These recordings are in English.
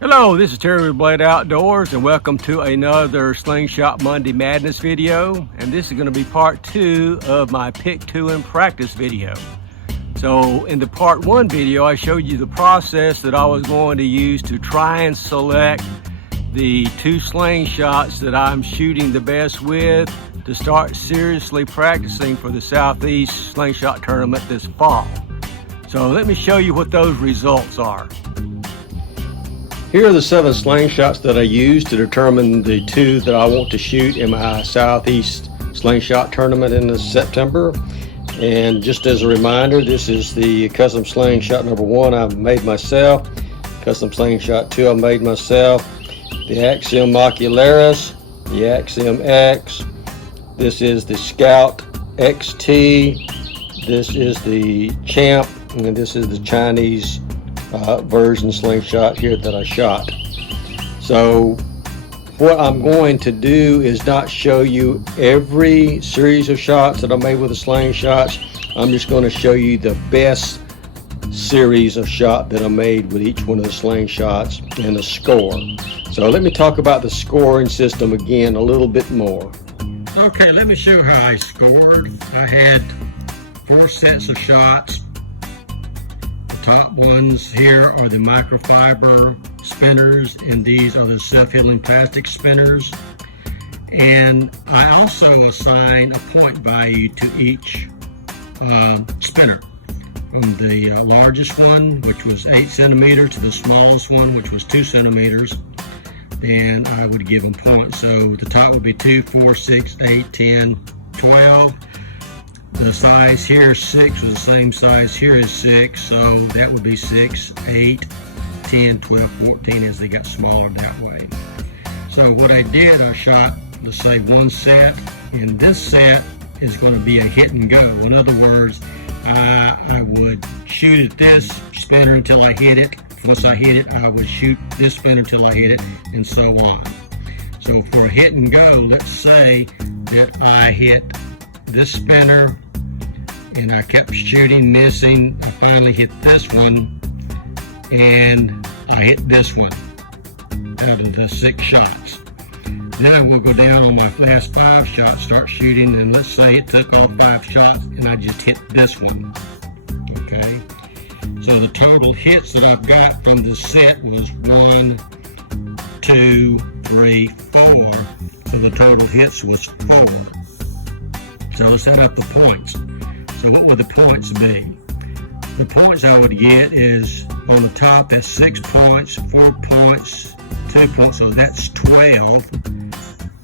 Hello, this is Terry with Blade Outdoors, and welcome to another Slingshot Monday Madness video. And this is going to be part 2 of my pick 2 and practice video. So in the part 1 video, I showed you the process that I was going to use to try and select the 2 slingshots that I'm shooting the best with to start seriously practicing for the Southeast Slingshot Tournament this fall. So let me show you what those results are. Here are the 7 slingshots that I used to determine the 2 that I want to shoot in my Southeast Slingshot Tournament in September. And just as a reminder, this is the custom slingshot number 1 I've made myself. Custom slingshot 2 I made myself. The Axiom Ocularis, the Axiom X. This is the Scout XT. This is the Champ, and this is the Chinese version slingshot here that I shot. So what I'm going to do is not show you every series of shots that I made with the slingshots. I'm just going to show you the best series of shot that I made with each one of the slingshots and the score. So let me talk about the scoring system again a little bit more. Okay, let me show how I scored. I had 4 sets of shots. Top ones here are the microfiber spinners, and these are the self-healing plastic spinners. And I also assign a point value to each spinner, from the largest one, which was 8 centimeters, to the smallest one, which was 2 centimeters. Then I would give them points. So the top would be 2, 4, 6, 8, 10, 12. The size here is 6, was the same size here is 6, so that would be 6, 8, 10, 12, 14 as they got smaller that way. So what I did, I shot, let's say, 1 set, and this set is going to be a hit and go. In other words, I would shoot at this spinner until I hit it. Once I hit it, I would shoot this spinner until I hit it, and so on. So for a hit and go, let's say that I hit this spinner and I kept shooting, missing. I finally hit this one, and I hit this one out of the 6 shots. Then I will go down on my last 5 shots, start shooting, and let's say it took all 5 shots and I just hit this one. Okay, so the total hits that I've got from the set was 1, 2, 3, 4. So the total hits was 4. So let's add up the points. So what would the points be? The points I would get is on the top is 6 points, 4 points, 2 points, so that's 12.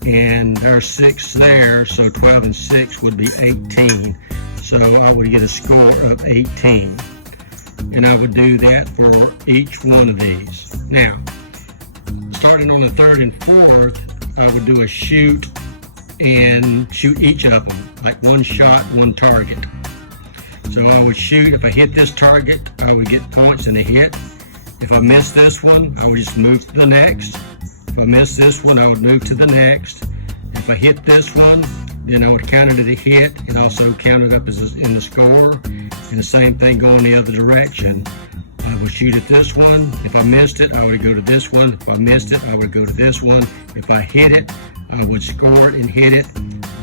And there's 6 there, so 12 and 6 would be 18. So I would get a score of 18. And I would do that for each one of these. Now, starting on the 3rd and 4th, I would do a shoot and shoot each of them, like 1 shot, 1 target. So I would shoot, if I hit this target, I would get points and a hit. If I missed this one, I would just move to the next. If I missed this one, I would move to the next. If I hit this one, then I would count it as a hit and also count it up as in the score. And the same thing going the other direction. I would shoot at this one. If I missed it, I would go to this one. If I missed it, I would go to this one. If I hit it, I would score it and hit it.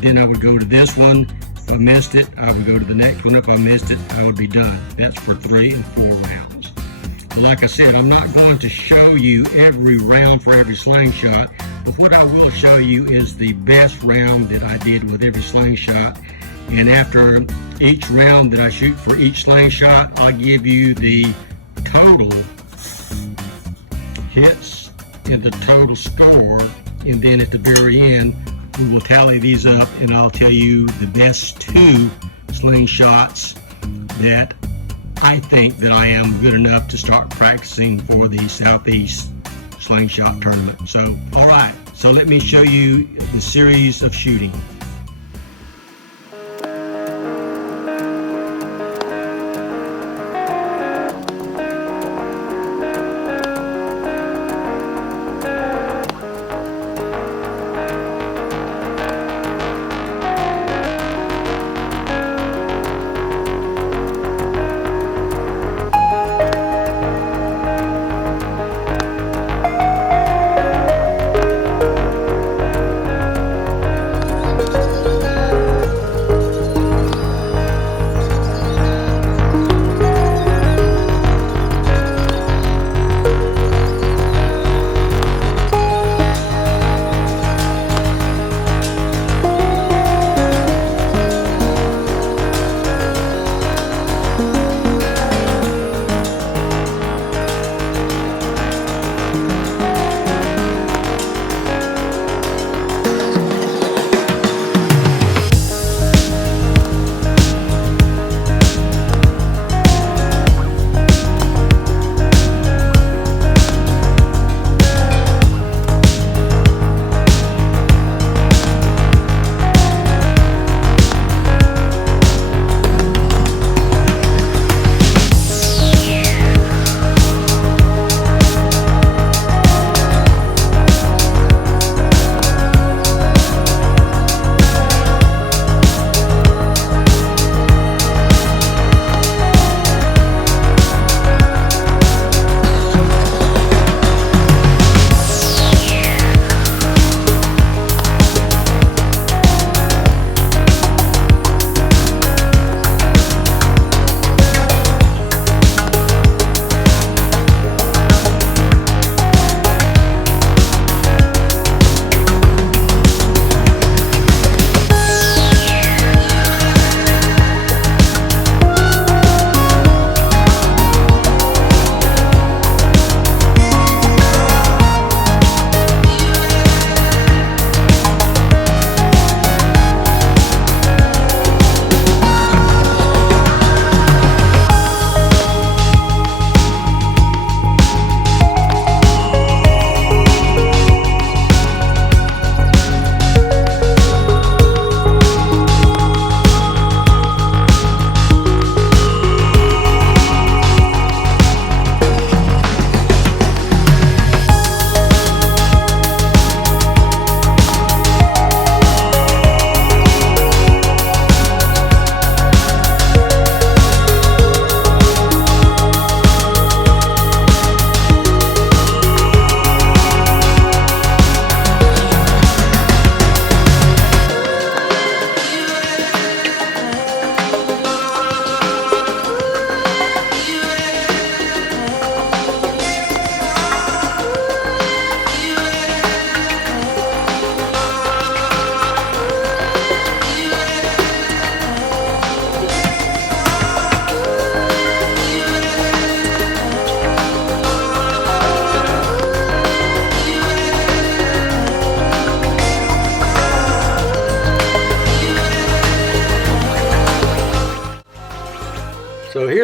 Then I would go to this one. If I missed it, I would go to the next one. If I missed it, I would be done. That's for 3 and 4 rounds. But like I said, I'm not going to show you every round for every slingshot, but what I will show you is the best round that I did with every slingshot. And after each round that I shoot for each slingshot, I'll give you the total hits and the total score, and then at the very end we will tally these up and I'll tell you the best 2 slingshots that I think that I am good enough to start practicing for the Southeast Slingshot Tournament. So alright, so let me show you the series of shooting.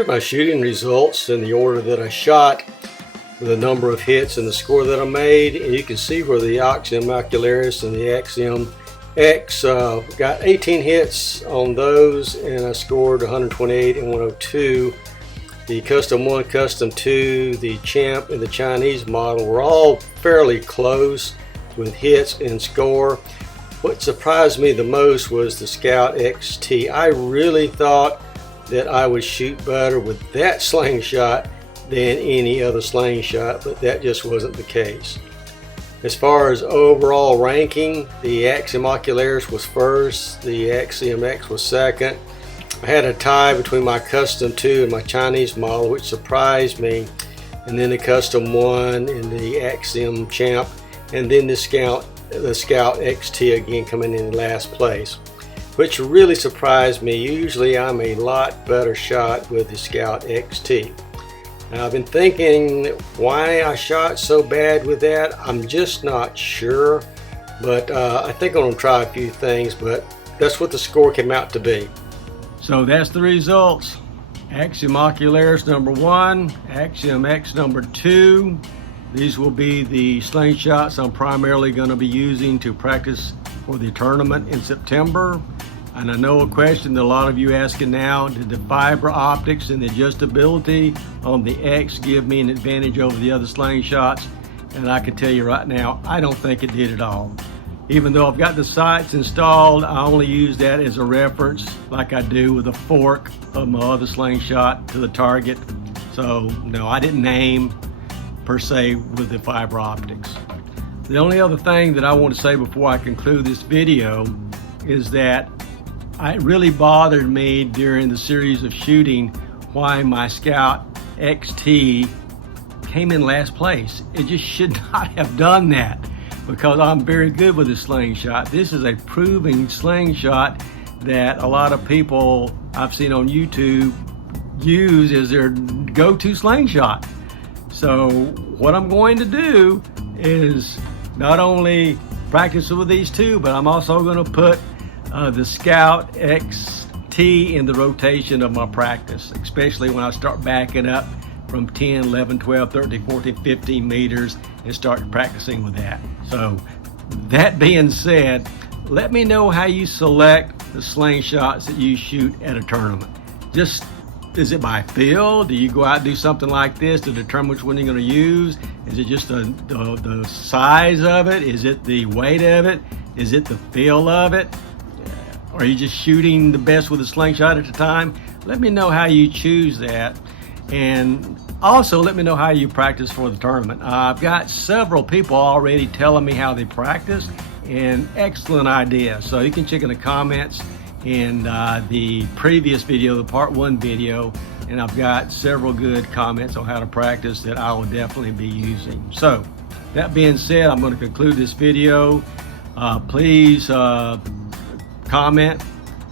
here's my shooting results in the order that I shot, the number of hits and the score that I made. And you can see where the Axiom Ocularis and the Axiom X got 18 hits on those, and I scored 128 and 102. The Custom 1, Custom 2, the Champ, and the Chinese model were all fairly close with hits and score. What surprised me the most was the Scout XT. I really thought that I would shoot better with that slingshot than any other slingshot, but that just wasn't the case. As far as overall ranking, the Axiom Ocularis was first, the Axiom X was second. I had a tie between my Custom 2 and my Chinese model, which surprised me, and then the Custom 1 and the Axiom Champ, and then the Scout XT again coming in last place, which really surprised me. Usually I'm a lot better shot with the Scout XT. Now, I've been thinking why I shot so bad with that. I'm just not sure, but I think I'm going to try a few things, but that's what the score came out to be. So that's the results. Axiom Ocularis number 1, Axiom X number 2. These will be the slingshots I'm primarily going to be using to practice for the tournament in September. And I know a question that a lot of you asking now, did the fiber optics and the adjustability on the X give me an advantage over the other slingshots? And I can tell you right now, I don't think it did at all. Even though I've got the sights installed, I only use that as a reference like I do with a fork of my other slingshot to the target. So no, I didn't aim per se with the fiber optics. The only other thing that I want to say before I conclude this video is that it really bothered me during the series of shooting why my Scout XT came in last place. It just should not have done that, because I'm very good with the slingshot. This is a proven slingshot that a lot of people I've seen on YouTube use as their go-to slingshot. So what I'm going to do is not only practice with these two, but I'm also going to put the Scout XT in the rotation of my practice, especially when I start backing up from 10, 11, 12, 13, 14, 15 meters and start practicing with that. So that being said, let me know how you select the slingshots that you shoot at a tournament. Is it by feel? Do you go out and do something like this to determine which one you're going to use? Is it just the size of it? Is it the weight of it? Is it the feel of it? Are you just shooting the best with a slingshot at the time? Let me know how you choose that. And also let me know how you practice for the tournament. I've got several people already telling me how they practice, and excellent idea. So you can check in the comments in the previous video, the part 1 video, and I've got several good comments on how to practice that I will definitely be using. So that being said, I'm going to conclude this video. Please comment,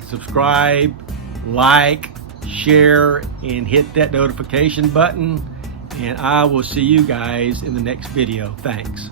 subscribe, like, share, and hit that notification button, and I will see you guys in the next video. Thanks.